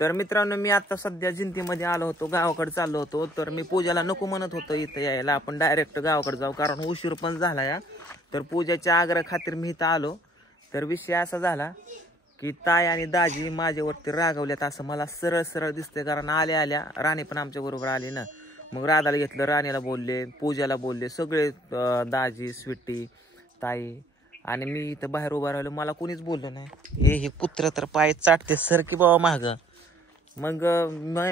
तर मित्रांनो मी आता सध्या जिंतीमध्ये आलो होतो, गावाकडे चाललो होतो. तर मी पूजाला नको म्हणत होतो इथं यायला, आपण डायरेक्ट गावाकडे जाऊ कारण उशीर पण झाला या. तर पूजाच्या आग्रह खातीर मी इथं आलो. तर विषय असा झाला की ताई आणि दाजी माझ्यावरती रागवल्यात असं मला सरळ सरळ दिसतंय. कारण आल्या आल्या राणी पण आमच्या बरोबर आली ना. मग राधाला घेतलं, राणीला बोलले, पूजाला बोलले, सगळे दाजी, स्वीटी, ताई. आणि मी इथं बाहेर उभा राहिलो, मला कोणीच बोललं नाही. हे कुत्र तर पाय चाटते सर की बाबा माग. मग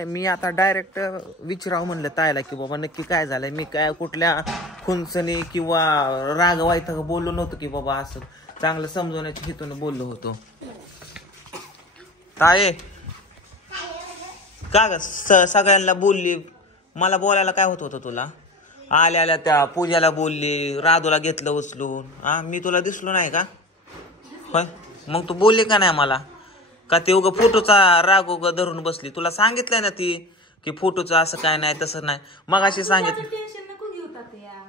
मी आता डायरेक्ट विचारावं म्हणलं ताईला की बाबा नक्की काय झालंय. मी काय कुठल्या खुंचणी किंवा राग वाईट बोललो नव्हतो की बाबा, असं चांगलं समजवण्याच्या हेतून बोललो होतो. ताई का ग सगळ्यांना बोलली, मला बोलायला काय होत होतं तुला? आल्या आल्या त्या पूजाला बोलली, राधूला घेतलं उचलून. मी तुला दिसलो नाही का? होय, मग तू बोलली का नाही मला? का ते उगा फोटोचा राग उगा धरून बसली? तुला सांगितलंय ना ती की फोटोचं असं काय नाही तसं नाही. मग अशी सांगितलं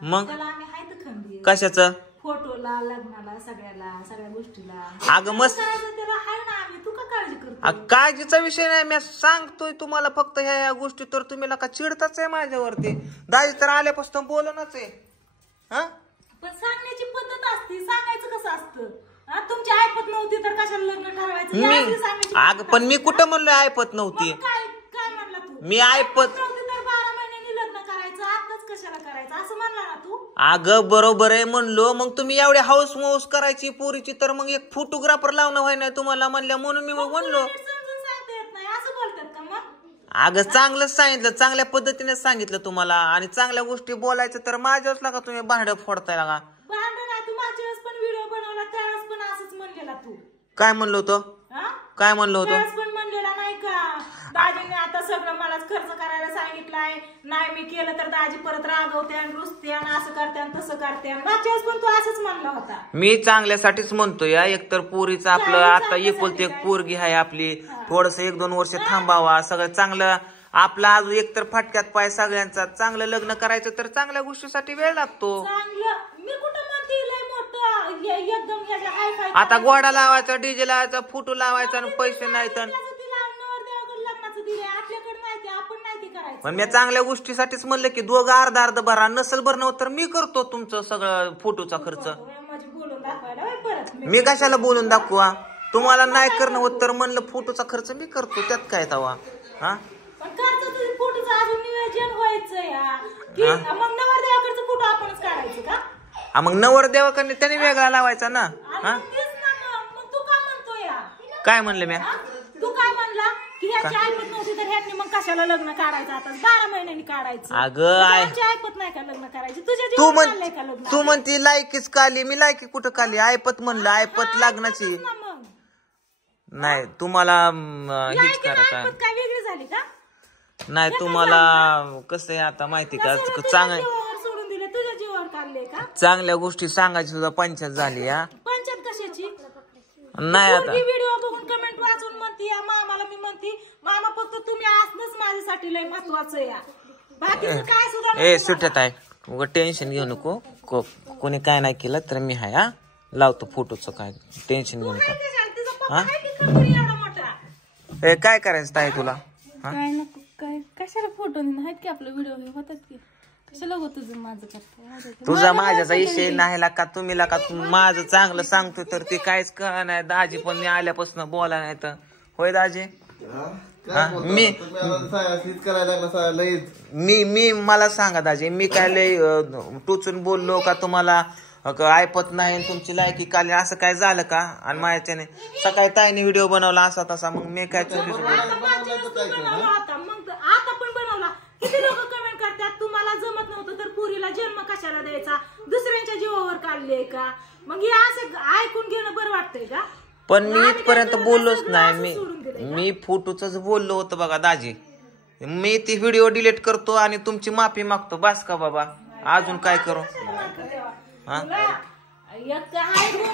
मग कशाचं फोटोला, लग्नाला, सगळ्या गोष्टीला. अगं मस्त काळजीचा विषय नाही, मी सांगतोय तुम्हाला फक्त ह्या गोष्टी. तर तुम्ही का चिडताच आहे माझ्यावरती. दाजी तर आल्यापासून बोलणच आहे. पण सांगण्याची पद्धत असते, सांगायचं कसं असतं. तुमची ऐपत नव्हती तर कशाला लग्न ठरवायचं? अगं पण मी कुठं म्हणलोय ऐपत नव्हती? काय म्हणला तू? मी ऐपत नव्हती तर 12 महिन्यांनी लग्न करायचं, आताच कशाला करायचं असं म्हणला ना तू? अगं बरोबर आहे म्हणलो. मग तुम्ही एवढे हाऊस माऊस करायची पोरीची, तर मग एक फोटोग्राफर लावणं व्हाय नाही तुम्हाला म्हणल्या म्हणून मी मग म्हणलो. अगं चांगलंच सांगितलं, चांगल्या पद्धतीने सांगितलं तुम्हाला. आणि चांगल्या गोष्टी बोलायचं तर माझ्याच लागा तुम्ही भांड फोडताय लागा. तू काय म्हणलो होतो? काय म्हणलो होतो? पण म्हणलेला नाही का दाजीने आता सगळं मलाच खर्च करायला सांगितलंय, नाही मी केलं तर दाजी परत रागवते आणि रुसते आणि असं करते आणि तसं करते. मागच्याच पण तू असंच म्हणला होता. मी चांगल्यासाठीच म्हणतोय. एकतर पोरीचं आपलं आता एकुलती एक पोरगी आहे आपली, थोडस 1-2 वर्ष थांबावा. सगळं चांगलं आपलं अजून एकतर फाटक्यात पाय सगळ्यांचा. चांगलं लग्न करायचं तर चांगल्या गोष्टीसाठी वेळ लागतो. मी कुठं म्हणते लय मोठं एकदम आता गोडा लावायचा, डीजे लावायचा, फोटो लावायचा आणि पैसे नाही तर. पण मी चांगल्या गोष्टीसाठीच म्हणलं की दोघं अर्धा अर्ध भरा. नसल भरणं तर मी करतो तुमचं सगळं फोटोचा खर्च. मी कशाला बोलून दाखवा? तुम्हाला नाही करणं होत तर म्हणलं फोटोचा खर्च मी करतो, त्यात काय तवा? मग नवरदेवाकडे त्याने वेगळा लावायचा ना. काय म्हणलं मी? तू काय म्हणला की ह्याची ऐपत नव्हती तर ह्यानी मग कशाला लग्न काढायचं? आता 12 महिन्यांनी काढायचं. अगं ऐपत नाही का लग्न करायची? तुझ्या तू म्हणती लायकीच काली. मी लायकी कुठं काली? ऐपत म्हणलं, ऐपत लग्नाची नाही. तुम्हाला हेच करायचं काय वेगळी झाली का? नाही तुम्हाला कसं आहे आता माहिती का, चांगलं सोडून दिले तुझ्या जीवावर काढले का? चांगल्या गोष्टी सांगायची सुद्धा पंचायत झाली. पंचायत कशाची नाही? आता व्हिडिओ बघून कमेंट वाचून म्हणती या मामाला. मी म्हणती मामा फक्त तुम्ही असणंच माझ्यासाठी लय महत्वाचं या. बाकीचं काय सुद्धा सुटत आहे. उगा टेन्शन घेऊ नको. कोणी काय नाही केलं तर मी हाय. लावतो फोटोचं. काय टेन्शन घेऊ नको. काय करायचं ताई तुला? काय नको काय कशाला फोटो आहेत की आपलं व्हिडिओ होतात की कशाला होत तुझं माझं करते? तुझा माझ्याचा विषय नाही का? तुम्ही का माझं चांगलं सांगतो तर ते काहीच कळलं नाही. दाजी पण मी आल्यापासून बोला नाही तर. होय दाजी? मी मला सांगा दाजी, मी काय लय टोचून बोललो का तुम्हाला? ऐपत नाही तुमची लायकी काली असं काय झालं का? आणि माझ्याने सकाळी ताईने व्हिडिओ बनवला असा तसा, मग मी काय चुकीचं किती लोक कमेंट करतात तुम्हाला जमत नव्हतं तर पुरीला जन्म कशाला द्यायचा? दुसऱ्यांच्या जीवावर काढले का? मग हे असं ऐकून घेणं बरं वाटतंय का? पण मी इथपर्यंत बोललोच नाही. मी फोटोच बोललो होतं बघा दाजी. मी ती व्हिडिओ डिलीट करतो आणि तुमची माफी मागतो. बस का बाबा? अजून काय करू?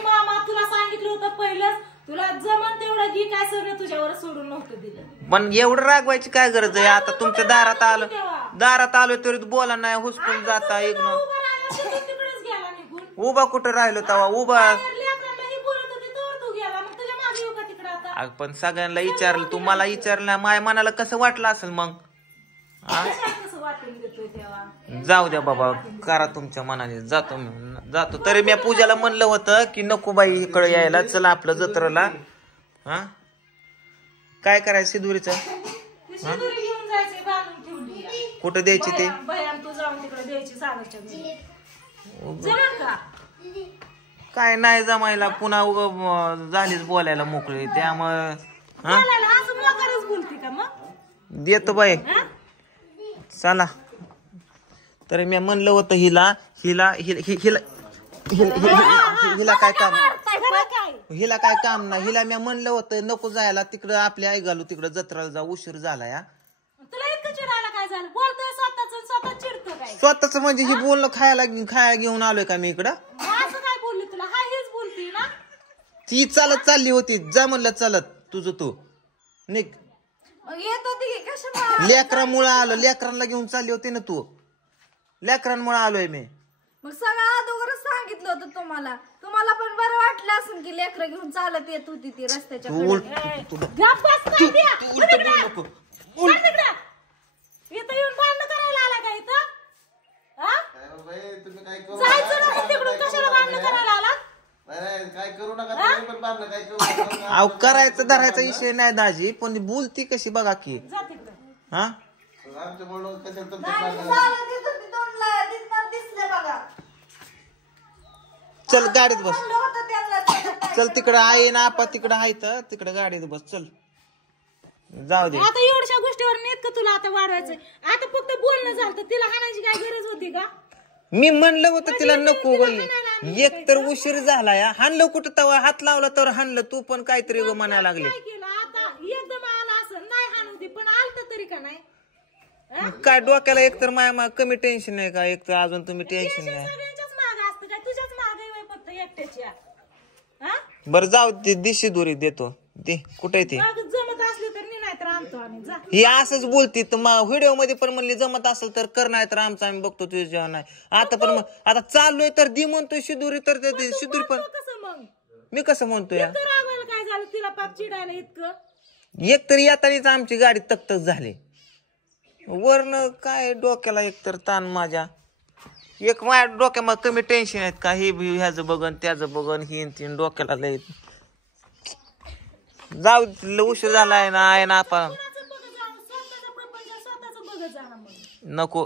मामा तुला सांगितलं होतं पहिलंच, तुला जमन तेवढं घे, काय सगळं तुझ्यावर सोडून नव्हतं दिलं. पण एवढं रागवायची काय गरज आहे? आता तुमच्या दारात आलो तरी बोला नाही, हुसकून जाता. उभा कुठं राहिलो तवा? उभा पण सगळ्यांना विचारलं, तू मला विचारलं, माय मनाला कसं वाटलं असेल मग? कसं वाटून देतोय तेव्हा? जाऊ द्या बाबा, करा तुमच्या मनाने, जातो. तरी मी पूजाला म्हणलं होतं की नको बाई इकडे यायला, चला आपलं जत्रेला. हा काय करायचं सिंदुरीचं? शिदोरी घेऊन जायचे, बांधून ठेवली. कुठं द्यायची ते? बयान तू जाऊन तिकडे द्यायची सागरच्या घरी. जमल का? काय नाही जमायला, पुन्हा झालीच बोलायला मोकळी, त्यामुळं बोलायला असं मोकरच बोलते का मग? देतो बाई, चला. तर मी म्हणलं होतं हिला काय काम, हिला काय काम नाही. हिला मी म्हणलं होतं नको जायला तिकडं, आपल्या आई घालू तिकडं जत्राला जाऊ, उशीर झाला या. तुला इतकं चिडायला काय झालं? बोलतोय स्वतःच चिडतो काय? स्वतःच म्हणजे ही बोलणं खायला घेऊन आलोय का मी इकडं? असं काय बोलली तुला? हा हेच बोलती ना? ती चालत चालली होती, जा म्हणलं चालत तुझं तू निघ. येत होती कशा? लेकरामुळे आलं, लेकरांना घेऊन चालली होती ना तू, लेकरांमुळे आलोय मी. मग सगळं अगोदरच सांगितलं होतं तुम्हाला. तुम्हाला पण बरं वाटलं असेल की लेकरं घेऊन चालत येत होती ती रस्त्याच्या तू कडेने. इथं येऊन भांडण करायला आला का इथं? जायचं ना तिकडून, कशाला भांडण करायला आला? काय करू नका तुम्ही पण बांधलं, काय करू नका. अहो करायचं धरायचा विषय नाही दाजी, पण बोलती कशी बघा की. जा तिकडे. हा आमच्या म्हणून कशाला तुमच्या नाही, बांधलं? चालत येत होती तिथनं दिसले बघा. चल गाडीत बस, म्हणलं होतं त्यांना चल तिकडं आहे ना आपा, तिकडं आहे तर तिकडे गाडीत बस, चल जाऊ दे. आता एवढ्या गोष्टीवर नेत का तुला आता वाढवायचंय? आता फक्त बोलणं झालं, तिला हाणायची काय गरज होती का? मी म्हणलं होतं तिला नको बाई, एक तर उशीर झाला या. हाणलं कुठं तवा, हात लावला तर हाणलं, तू पण काहीतरी म्हणायला लागले. काय केलं आता? एकदम आला असं नाही हाणू दे, पण आलत तरी का नाही? काय डोक्याला एक तर माया कमी टेन्शन नाही का, एक तर अजून तुम्ही टेन्शन नाही. सगळ्यांच्याच माग असतं काय? तुझ्याच माग आहे फक्त एकट्याच्या? हा? बरं जाऊ दे, दिशी दोरी देतो दे. कुठे ती? मग जमत असली तर नाही तर आणतो आम्ही. जा. ही असंच बोलती तर व्हिडिओ मध्ये पण म्हणली जमत असेल तर कर, नाही तर आमचं आम्ही बघतो तुझ्या जेवण नाही. आता पण आता चाललोय तर दी म्हणतोय शिदुरी, तर शिदुरी पण म्हणतो कसं मग? मी कसं म्हणतोय. इतकं रागवायला काय झालं तिला? पाप चिडायला इतकं? एक तर येतानीच आमची गाडी तकतक झाली, वरनं काय डोक्याला एक तर ताण माझ्या. एक माझ्या डोक्यामध्ये कमी टेन्शन आहेत का, हे ह्याचं बघन त्याचं बघन, ही तीन डोक्याला लय. जाऊ उशीर झालाय ना, आहे ना आपण कुणाचं बघत जाणं, स्वतःचा प्रपंच स्वतःचं बघत जाणं मग. नको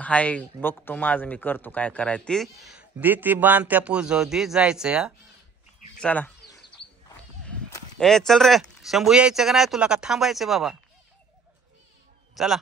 हाय, बघतो माझं मी करतो काय करायचं ती. दे ती बांध त्या पूजाव दे, जायचं या. चला ए चल रे शंभू, यायचं का नाही तुला, का थांबायचं बाबा? चला.